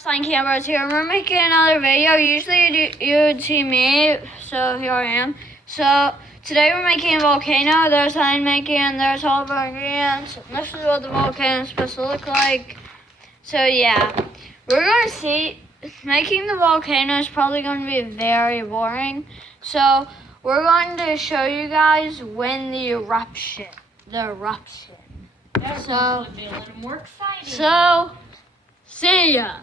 Flying Cameras here. We're making another video. Usually you would see me, so here I am. So today we're making a volcano. There's I'm making, and there's all of our ingredients. And this is what the volcano is supposed to look like. So yeah, we're going to see. Making the volcano is probably going to be very boring. So we're going to show you guys when the eruption. That's So be a little more exciting. So see ya.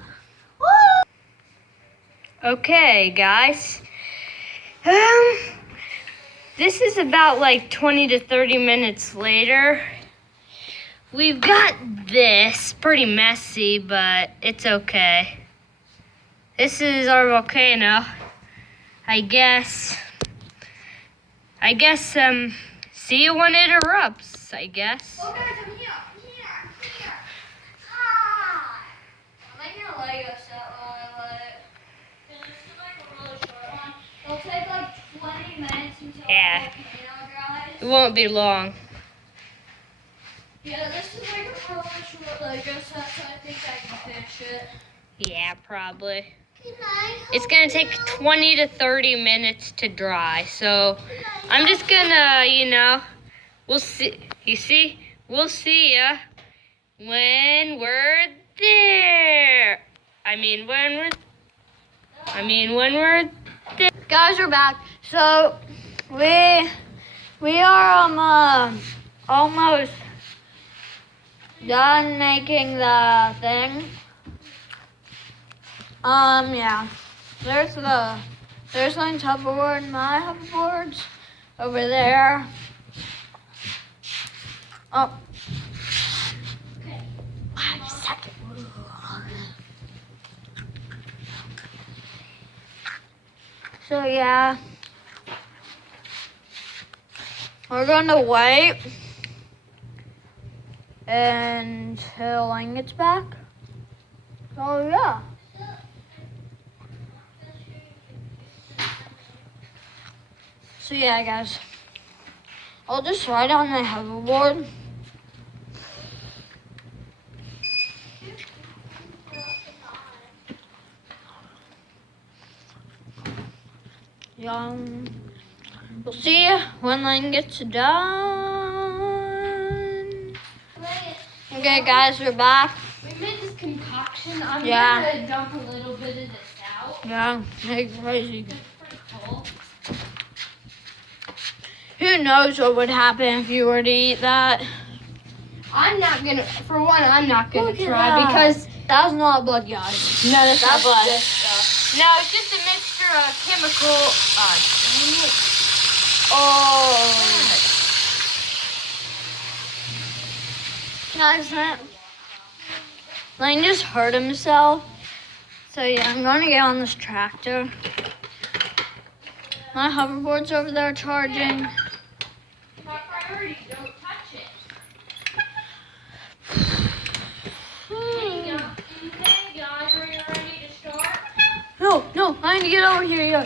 Okay, guys. This is about like 20 to 30 minutes later. We've got this pretty messy, but it's okay. This is our volcano. I guess, see you when it erupts, I guess. Oh guys, I'm here. Hi. I'm making a Lego set while I let it. This is like a really short one. It'll take like 20 minutes until Yeah. the volcano dries. It won't be long. Yeah, this is like a really short Lego set, so I think I can finish it. Yeah, probably. Good night. It's gonna take 20 to 30 minutes to dry, so I'm just gonna, we'll see. We'll see ya when we're there. When we're there. Guys, we're back. So we are almost done making the thing. Yeah. There's one hoverboard and my hoverboards over there. Oh. Okay. 5 seconds. So yeah. We're gonna wait until Lang gets back. So yeah. So yeah, guys, I'll just ride on the hoverboard. We'll see you when Lane gets done. Okay, guys, we're back. We made this concoction. I'm Yeah. gonna dump a little bit of this out. Yeah, hey, crazy. It's pretty cool. Who knows what would happen if you were to eat that? I'm not gonna Look at try that. because That was not blood, guys. no, that's not blood. This stuff. No, it's just a mixture of chemical. Oh. Guys, Lane just hurt himself. So yeah, I'm gonna get on this tractor. My hoverboard's over there charging. My priority, don't touch it. Hey guys, are you ready to start? No, I need to get over here. Yeah.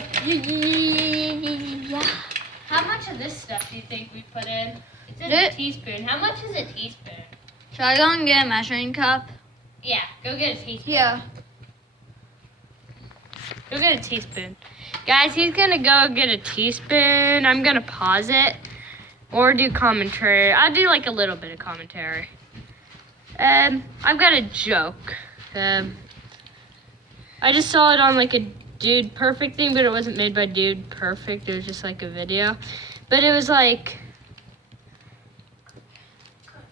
How much of this stuff do you think we put in? It's in a This- teaspoon. How much is a teaspoon? Should I go and get a measuring cup? Yeah, go get a teaspoon. Yeah. Go get a teaspoon. Guys, he's gonna go get a teaspoon. I'm gonna pause it or do commentary. I'll do like a little bit of commentary. I've got a joke. I just saw it on like a Dude Perfect thing, but it wasn't made by Dude Perfect. It was just like a video. But it was like,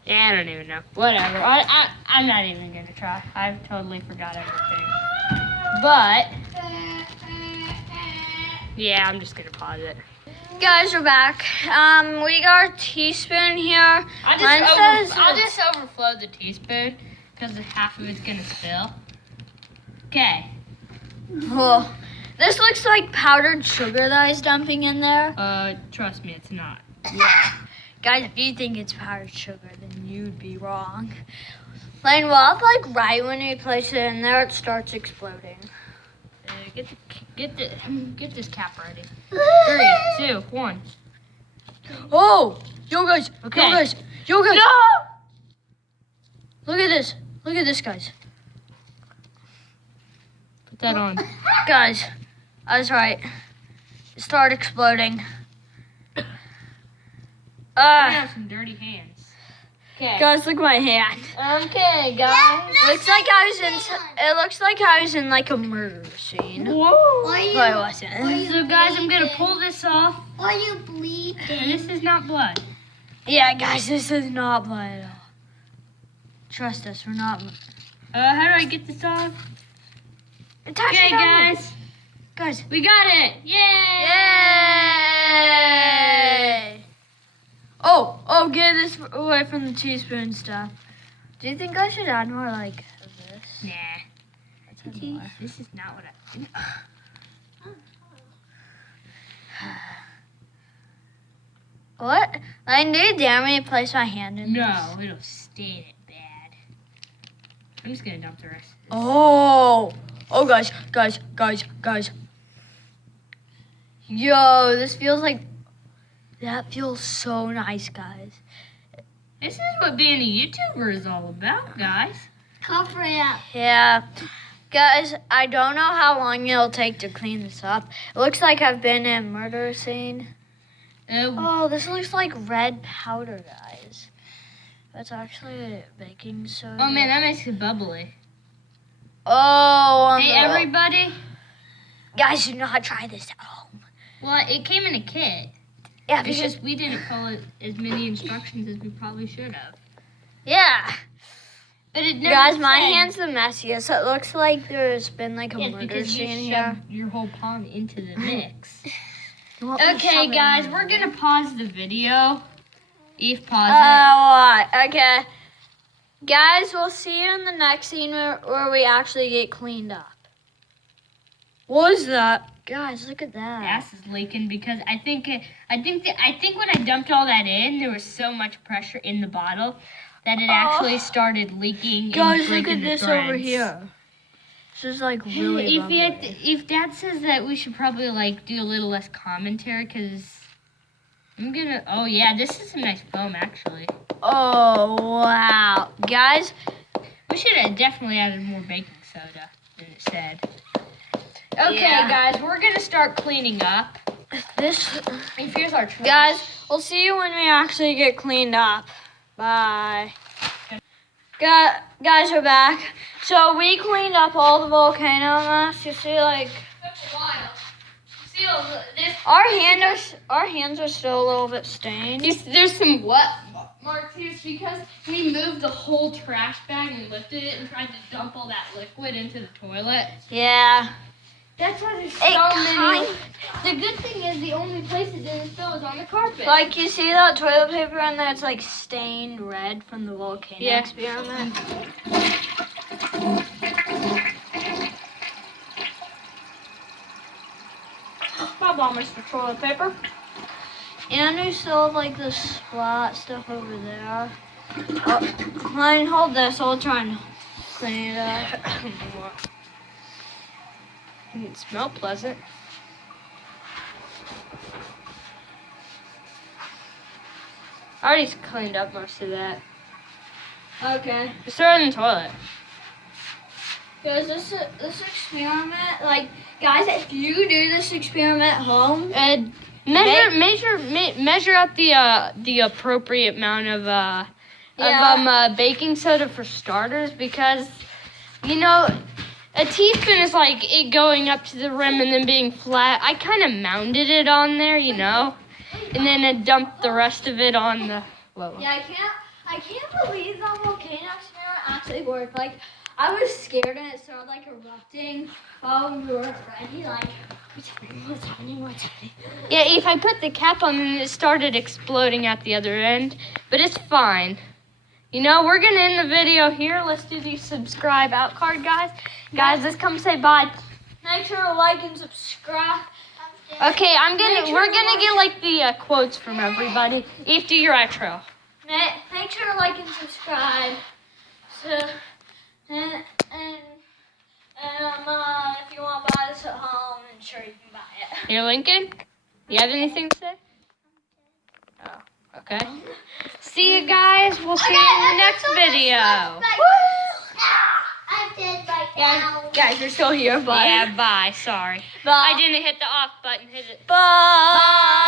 yeah, I don't even know. Whatever. I'm not even gonna try. I've totally forgot everything. But yeah, I'm just gonna pause it. Guys, we're back. We got our teaspoon here. I'll Mine says just overflow the teaspoon because half of it's gonna spill. Okay. Oh, this looks like powdered sugar that he's dumping in there. Trust me, it's not. Yeah. Guys, if you think it's powdered sugar, then you'd be wrong. Lane, well, like right when you place it in there, it starts exploding. Get this cap ready. 3, 2, 1. Oh, yo guys, Okay. yo guys. No! Look at this. Look at this, guys. Put that on. Guys, I was right. It started exploding. I have some dirty hands. Okay. Guys, look at my hand. Okay, guys. Looks like I was in. It looks like I was in like a murder scene. Whoa. But I wasn't. So, guys, I'm gonna pull this off. Are you bleeding? And this is not blood. Yeah, guys, this is not blood at all. Trust us, we're not. How do I get this off? Okay, guys. Guys. We got it. Yay! Yay! Oh, get this away from the teaspoon stuff. Do you think I should add more like this? Nah. Let's add more. This is not what I think. What? Like, do you dare me to place my hand in this? No, it'll stain it bad. I'm just gonna dump the rest of this. Oh, guys. Yo, this feels like, that feels so nice, guys. This is what being a YouTuber is all about, guys. Cover it up. Yeah. Guys, I don't know how long it'll take to clean this up. It looks like I've been in a murder scene. Oh, this looks like red powder, guys. That's actually baking soda. Oh man, that makes it bubbly. Oh, Hey everybody. guys, do not try this at home. Well, it came in a kit. Yeah, It's just we didn't follow as many instructions as we probably should have. yeah. But it never Guys, my said- hand's the messiest. So it looks like there's been like a Yeah, murder because you scene here. shoved your whole palm into the mix. You want me to Okay, shove it guys, in? we're gonna pause the video. Eve, pause What? Okay. Guys, we'll see you in the next scene where we actually get cleaned up. What is that? Guys, look at it. that. Gas is leaking because I think when I dumped all that in, there was so much pressure in the bottle that it actually started leaking. Guys, and look breaking at the this threads. over here. This is like really bubbly. If Dad says that we should probably like do a little less commentary, because I'm gonna. Oh yeah, this is some nice foam actually. Oh, wow. Guys, We should have definitely added more baking soda than it said. Okay, Yeah. guys, we're gonna start cleaning up. this. And here's our trash. Guys, we'll see you when we actually get cleaned up. Bye. Guys, we're back. So we cleaned up all the volcano mess. You see, like, Took a while. See, this. our hands are still a little bit stained. There's some wet marks here because we moved the whole trash bag and lifted it and tried to dump all that liquid into the toilet. Yeah. That's why there's It so many. kind- The good thing is the only place it didn't spill is on the carpet. Like, you see that toilet paper in there? It's like stained red from the volcano Yeah. experiment. my bombers for toilet paper. And we still have like the splat stuff over there. Oh, fine, hold this. I'll try and clean it up. It smelled pleasant. I already cleaned up most of that. Okay. Just throw it in the toilet. Guys, this experiment, like, guys, if you do this experiment at home, Measure up the appropriate amount of baking soda for starters, because you know a teaspoon is like it going up to the rim and then being flat. I kind of mounded it on there, you know, and then I dumped the rest of it on the. Whoa. yeah, I can't believe that volcano experiment actually worked. Like, I was scared and it started like erupting while we weren't ready. Like, what's happening? Yeah, if I put the cap on, then it started exploding at the other end, but it's fine. You know, we're gonna end the video here. Let's do the subscribe out card, guys. Guys, let's come say bye. Make sure to like and subscribe. Okay, we're to gonna get like the quotes from everybody. Eve, do your outro. Make sure to like and subscribe. So, and if you want to buy this at home, then sure you can buy it. Here, Lincoln. You have anything to say? Oh, okay. See you guys. We'll see you in the next video. I did my Guys, we're still here, but Yeah, bye. Sorry. bye. I didn't hit the off button. Hit it. Bye.